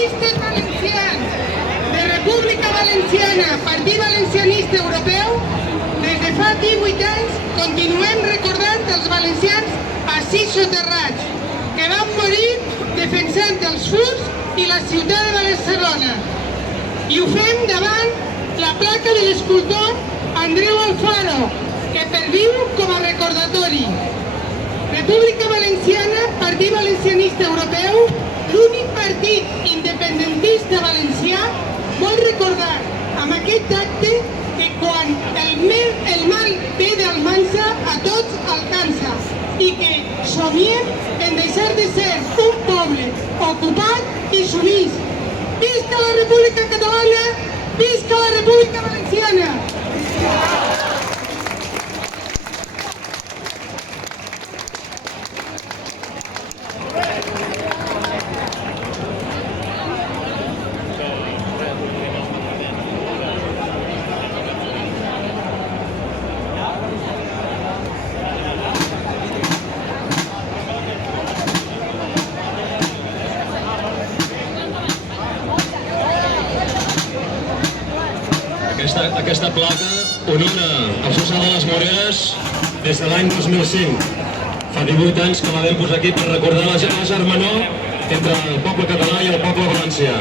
Socialistes Valencians de República Valenciana, Partit Valencianista Europeu, des de fa 18 anys continuem recordant els valencians així soterrats, que van morir defensant els furs i la ciutat de Barcelona. I ho fem davant la placa de l'escultor Andreu Alfaro, que perviu com a recordatori. República Valenciana, Partit Valencianista Europeu, l'únic partit independentista valencià, vol recordar amb aquest acte que quan el mal ve d'Almansa a tots alcança i que somiem en deixar de ser un poble ocupat i sumís. Visca la República Catalana! Visca la República Valenciana! Aquesta placa honora el Fossar de les Moreres des de l'any 2005. Fa 18 anys que la vam posar aquí per recordar la germanor entre el poble català i el poble valencià.